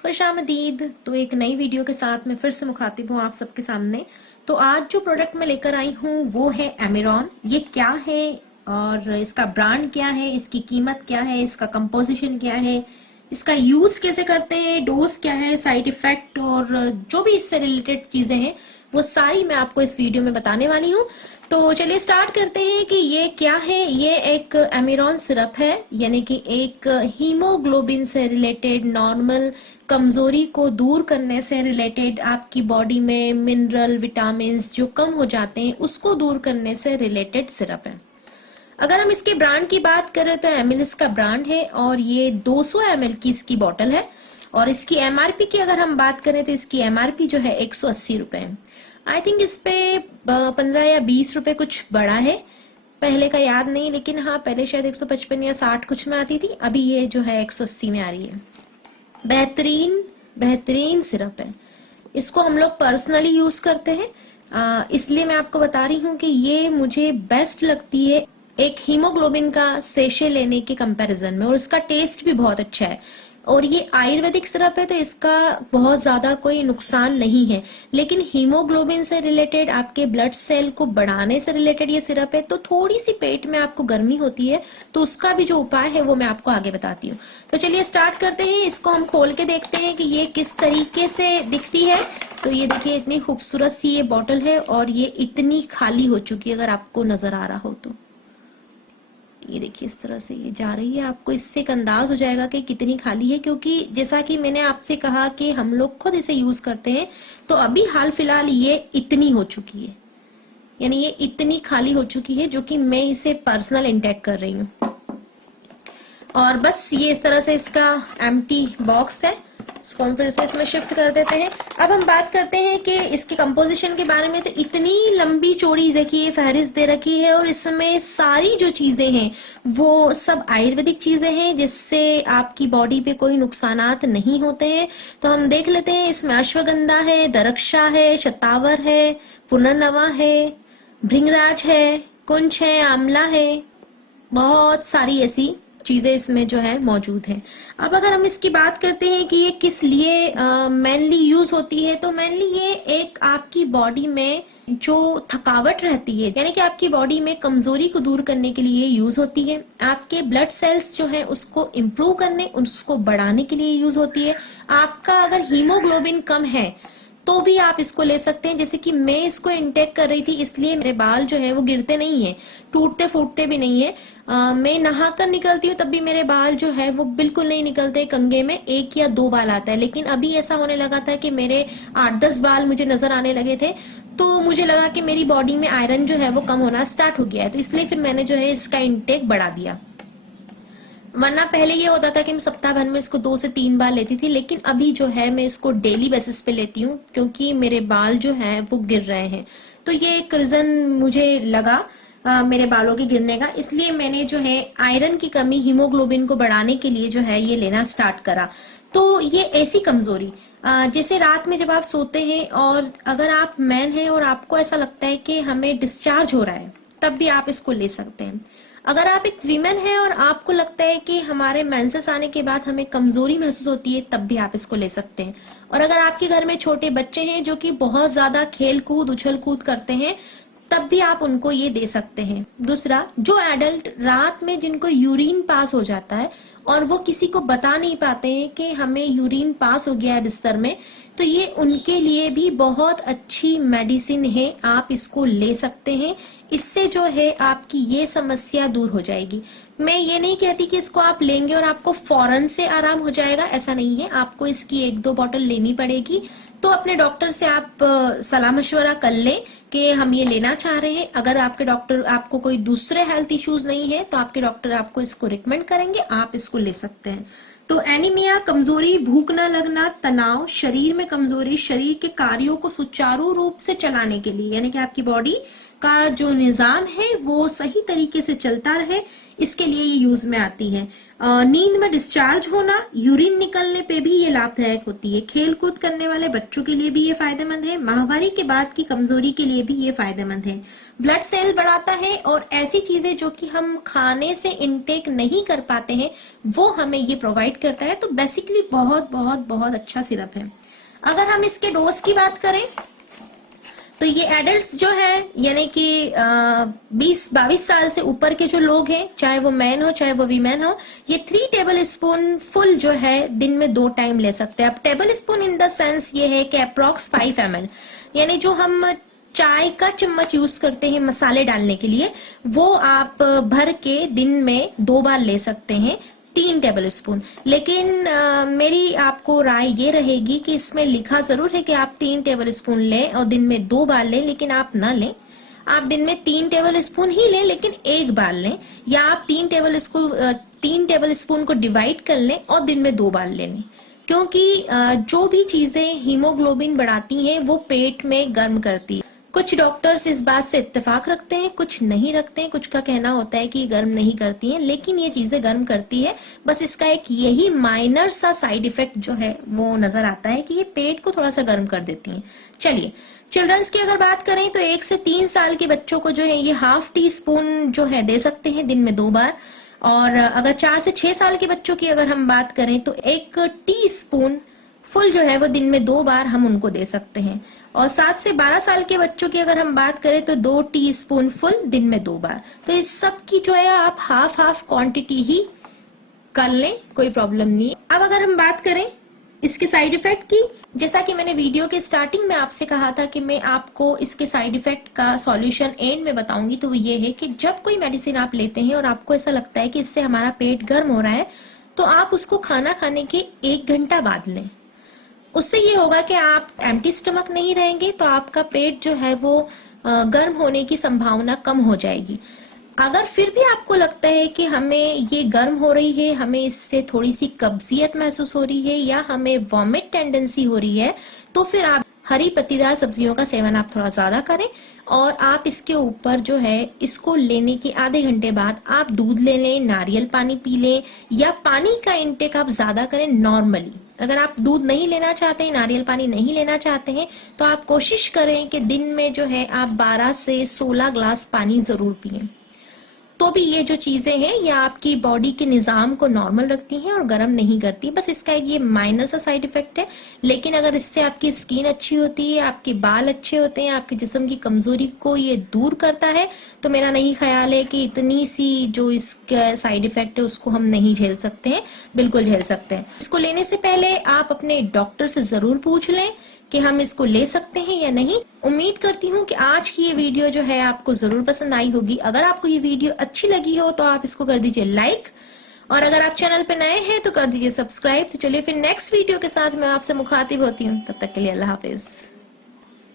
खुशामदीद। तो एक नई वीडियो के साथ मैं फिर से मुखातिब हूँ आप सबके सामने। तो आज जो प्रोडक्ट मैं लेकर आई हूँ वो है एमेरॉन। ये क्या है और इसका ब्रांड क्या है, इसकी कीमत क्या है, इसका कंपोजिशन क्या है, इसका यूज कैसे करते हैं, डोज क्या है, साइड इफेक्ट और जो भी इससे रिलेटेड चीजें हैं वो सारी मैं आपको इस वीडियो में बताने वाली हूँ। तो चलिए स्टार्ट करते हैं कि ये क्या है। ये एक एमेरॉन सिरप है, यानी कि एक हीमोग्लोबिन से रिलेटेड, नॉर्मल कमजोरी को दूर करने से रिलेटेड, आपकी बॉडी में मिनरल विटामिन जो कम हो जाते हैं उसको दूर करने से रिलेटेड सिरप है। अगर हम इसके ब्रांड की बात करें तो एमएल इसका ब्रांड है और ये 200 ml की इसकी बॉटल है। और इसकी एमआरपी की अगर हम बात करें तो इसकी एमआरपी जो है 180 रुपए है। आई थिंक इस पे 15 या 20 रुपए कुछ बढ़ा है, पहले का याद नहीं, लेकिन हाँ पहले शायद 155 या 60 कुछ में आती थी, अभी ये जो है 180 में आ रही है। बेहतरीन बेहतरीन सिरप है, इसको हम लोग पर्सनली यूज करते हैं, इसलिए मैं आपको बता रही हूँ कि ये मुझे बेस्ट लगती है एक हीमोग्लोबिन का सेशे लेने के कंपैरिजन में, और इसका टेस्ट भी बहुत अच्छा है। और ये आयुर्वेदिक सिरप है तो इसका बहुत ज्यादा कोई नुकसान नहीं है, लेकिन हीमोग्लोबिन से रिलेटेड, आपके ब्लड सेल को बढ़ाने से रिलेटेड ये सिरप है। तो थोड़ी सी पेट में आपको गर्मी होती है तो उसका भी जो उपाय है वो मैं आपको आगे बताती हूँ। तो चलिए स्टार्ट करते हैं, इसको हम खोल के देखते हैं कि ये किस तरीके से दिखती है। तो ये देखिए इतनी खूबसूरत सी ये बॉटल है और ये इतनी खाली हो चुकी है, अगर आपको नजर आ रहा हो तो ये देखिए इस तरह से ये जा रही है। आपको इससे एक अंदाज हो जाएगा कि कितनी खाली है, क्योंकि जैसा कि मैंने आपसे कहा कि हम लोग खुद इसे यूज करते हैं, तो अभी हाल फिलहाल ये इतनी हो चुकी है, यानी ये इतनी खाली हो चुकी है, जो कि मैं इसे पर्सनल इंटेक कर रही हूँ। और बस ये इस तरह से इसका एम्प्टी बॉक्स है, इसको हम फिर से इसमें शिफ्ट कर देते हैं। अब हम बात करते हैं कि इसकी कंपोजिशन के बारे में। तो इतनी लंबी चौड़ी देखिए फहरिस्त दे रखी है, और इसमें सारी जो चीजें हैं वो सब आयुर्वेदिक चीजें हैं, जिससे आपकी बॉडी पे कोई नुकसानात नहीं होते हैं। तो हम देख लेते हैं, इसमें अश्वगंधा है, दरक्षा है, शतावर है, पुनर्नवा है, भृंगराज है, कुंछ है, आंवला है, बहुत सारी ऐसी चीजें इसमें जो है मौजूद हैं। अब अगर हम इसकी बात करते हैं कि ये किस लिए मेनली यूज होती है, तो मेनली ये एक आपकी बॉडी में जो थकावट रहती है, यानी कि आपकी बॉडी में कमजोरी को दूर करने के लिए यूज होती है। आपके ब्लड सेल्स जो है उसको इम्प्रूव करने, उसको बढ़ाने के लिए यूज होती है। आपका अगर हीमोग्लोबिन कम है तो भी आप इसको ले सकते हैं। जैसे कि मैं इसको इंटेक कर रही थी, इसलिए मेरे बाल जो है वो गिरते नहीं है, टूटते फूटते भी नहीं है। मैं नहाकर निकलती हूँ तब भी मेरे बाल जो है वो बिल्कुल नहीं निकलते, कंघे में 1 या 2 बाल आता है। लेकिन अभी ऐसा होने लगा था कि मेरे 8-10 बाल मुझे नजर आने लगे थे, तो मुझे लगा कि मेरी बॉडी में आयरन जो है वो कम होना स्टार्ट हो गया है, तो इसलिए फिर मैंने जो है इसका इंटेक बढ़ा दिया। वरना पहले ये होता था कि मैं सप्ताह भर में इसको 2 से 3 बार लेती थी, लेकिन अभी जो है मैं इसको डेली बेसिस पे लेती हूँ, क्योंकि मेरे बाल जो हैं वो गिर रहे हैं। तो ये एक रीजन मुझे लगा मेरे बालों के गिरने का, इसलिए मैंने जो है आयरन की कमी, हीमोग्लोबिन को बढ़ाने के लिए जो है ये लेना स्टार्ट करा। तो ये ऐसी कमजोरी, जैसे रात में जब आप सोते हैं और अगर आप मैन हैं और आपको ऐसा लगता है कि हमें डिस्चार्ज हो रहा है, तब भी आप इसको ले सकते हैं। अगर आप एक वीमेन है और आपको लगता है कि हमारे मेंसेस आने के बाद हमें कमजोरी महसूस होती है, तब भी आप इसको ले सकते हैं। और अगर आपके घर में छोटे बच्चे हैं जो कि बहुत ज्यादा खेल कूद उछल कूद करते हैं, तब भी आप उनको ये दे सकते हैं। दूसरा, जो एडल्ट रात में जिनको यूरिन पास हो जाता है और वो किसी को बता नहीं पाते हैं कि हमें यूरिन पास हो गया है बिस्तर में, तो ये उनके लिए भी बहुत अच्छी मेडिसिन है, आप इसको ले सकते हैं। इससे जो है आपकी ये समस्या दूर हो जाएगी। मैं ये नहीं कहती कि इसको आप लेंगे और आपको फौरन से आराम हो जाएगा, ऐसा नहीं है। आपको इसकी 1-2 बॉटल लेनी पड़ेगी। तो अपने डॉक्टर से आप सलाह मशवरा कर लें कि हम ये लेना चाह रहे हैं। अगर आपके डॉक्टर, आपको कोई दूसरे हेल्थ इश्यूज नहीं है, तो आपके डॉक्टर आपको इसको रिकमेंड करेंगे, आप इसको ले सकते हैं। तो एनीमिया, कमजोरी, भूख न लगना, तनाव, शरीर में कमजोरी, शरीर के कार्यों को सुचारू रूप से चलाने के लिए, यानी कि आपकी बॉडी का जो निजाम है वो सही तरीके से चलता रहे, इसके लिए ये यूज में आती है। नींद में डिस्चार्ज होना, यूरिन निकलने पे भी ये लाभदायक होती है। खेल कूद करने वाले बच्चों के लिए भी ये फायदेमंद है। माहवारी के बाद की कमजोरी के लिए भी ये फायदेमंद है। ब्लड सेल बढ़ाता है और ऐसी चीजें जो कि हम खाने से इनटेक नहीं कर पाते हैं वो हमें ये प्रोवाइड करता है। तो बेसिकली बहुत बहुत बहुत अच्छा सिरप है। अगर हम इसके डोज की बात करें तो ये एडल्ट जो है यानी कि 20-22 साल से ऊपर के जो लोग हैं, चाहे वो मैन हो चाहे वो वीमेन हो, ये 3 टेबल स्पून फुल जो है दिन में 2 टाइम ले सकते हैं। अब table spoon in the sense ये है कि अप्रॉक्स 5 ml, यानी जो हम चाय का चम्मच यूज करते हैं मसाले डालने के लिए, वो आप भर के दिन में 2 बार ले सकते हैं, 3 टेबल स्पून। लेकिन मेरी आपको राय ये रहेगी कि इसमें लिखा जरूर है कि आप 3 टेबल स्पून लें और दिन में 2 बार लें, लेकिन आप ना लें। आप दिन में 3 टेबल स्पून ही लें लेकिन 1 बार लें, या आप 3 टेबल स्पून को डिवाइड कर लें और दिन में 2 बार ले लें। क्योंकि जो भी चीजें हीमोग्लोबिन बढ़ाती हैं वो पेट में गर्म करती है। कुछ डॉक्टर्स इस बात से इत्तेफाक रखते हैं, कुछ नहीं रखते हैं। कुछ का कहना होता है कि गर्म नहीं करती हैं, लेकिन ये चीजें गर्म करती है। बस इसका एक यही माइनर सा साइड इफेक्ट जो है वो नजर आता है कि ये पेट को थोड़ा सा गर्म कर देती हैं। चलिए, चिल्ड्रंस की अगर बात करें तो 1 से 3 साल के बच्चों को जो है ये ½ टीस्पून जो है दे सकते हैं दिन में 2 बार। और अगर 4 से 6 साल के बच्चों की अगर हम बात करें तो 1 टीस्पून फुल जो है वो दिन में 2 बार हम उनको दे सकते हैं। और 7 से 12 साल के बच्चों की अगर हम बात करें तो 2 टीस्पून फुल दिन में 2 बार। तो इस सब की जो है आप हाफ क्वांटिटी ही कर लें, कोई प्रॉब्लम नहीं है। अब अगर हम बात करें इसके साइड इफेक्ट की, जैसा कि मैंने वीडियो के स्टार्टिंग में आपसे कहा था कि मैं आपको इसके साइड इफेक्ट का सॉल्यूशन एंड में बताऊंगी, तो वो ये है कि जब कोई मेडिसिन आप लेते हैं और आपको ऐसा लगता है कि इससे हमारा पेट गर्म हो रहा है, तो आप उसको खाना खाने के 1 घंटा बाद लें। उससे ये होगा कि आप एम्प्टी स्टमक नहीं रहेंगे, तो आपका पेट जो है वो गर्म होने की संभावना कम हो जाएगी। अगर फिर भी आपको लगता है कि हमें ये गर्म हो रही है, हमें इससे थोड़ी सी कब्जियत महसूस हो रही है या हमें वॉमिट टेंडेंसी हो रही है, तो फिर आप हरी पत्तीदार सब्जियों का सेवन आप थोड़ा ज्यादा करें। और आप इसके ऊपर जो है इसको लेने के आधे घंटे बाद आप दूध ले लें, नारियल पानी पी लें, या पानी का इंटेक आप ज्यादा करें नॉर्मली। अगर आप दूध नहीं लेना चाहते हैं, नारियल पानी नहीं लेना चाहते हैं, तो आप कोशिश करें कि दिन में जो है आप 12 से 16 ग्लास पानी जरूर पिएं। तो भी ये जो चीजें हैं ये आपकी बॉडी के निजाम को नॉर्मल रखती हैं और गर्म नहीं करती। बस इसका एक ये माइनर सा साइड इफेक्ट है, लेकिन अगर इससे आपकी स्किन अच्छी होती है, आपके बाल अच्छे होते हैं, आपके जिस्म की कमजोरी को ये दूर करता है, तो मेरा नहीं ख्याल है कि इतनी सी जो इसका साइड इफेक्ट है उसको हम नहीं झेल सकते हैं। बिल्कुल झेल सकते हैं। इसको लेने से पहले आप अपने डॉक्टर से जरूर पूछ लें कि हम इसको ले सकते हैं या नहीं। उम्मीद करती हूँ कि आज की ये वीडियो जो है आपको जरूर पसंद आई होगी। अगर आपको ये वीडियो अच्छी लगी हो तो आप इसको कर दीजिए लाइक, और अगर आप चैनल पे नए हैं तो कर दीजिए सब्सक्राइब। तो चलिए फिर नेक्स्ट वीडियो के साथ मैं आपसे मुखातिब होती हूँ। तब तक के लिए अल्लाह हाफिज।